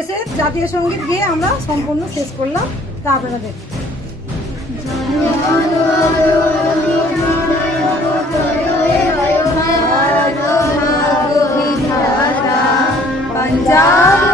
এসে জাতীয় সঙ্গীত গিয়ে আমরা সম্পূর্ণ শেষ করলাম। তা আপনারা দেখুন। पंजाब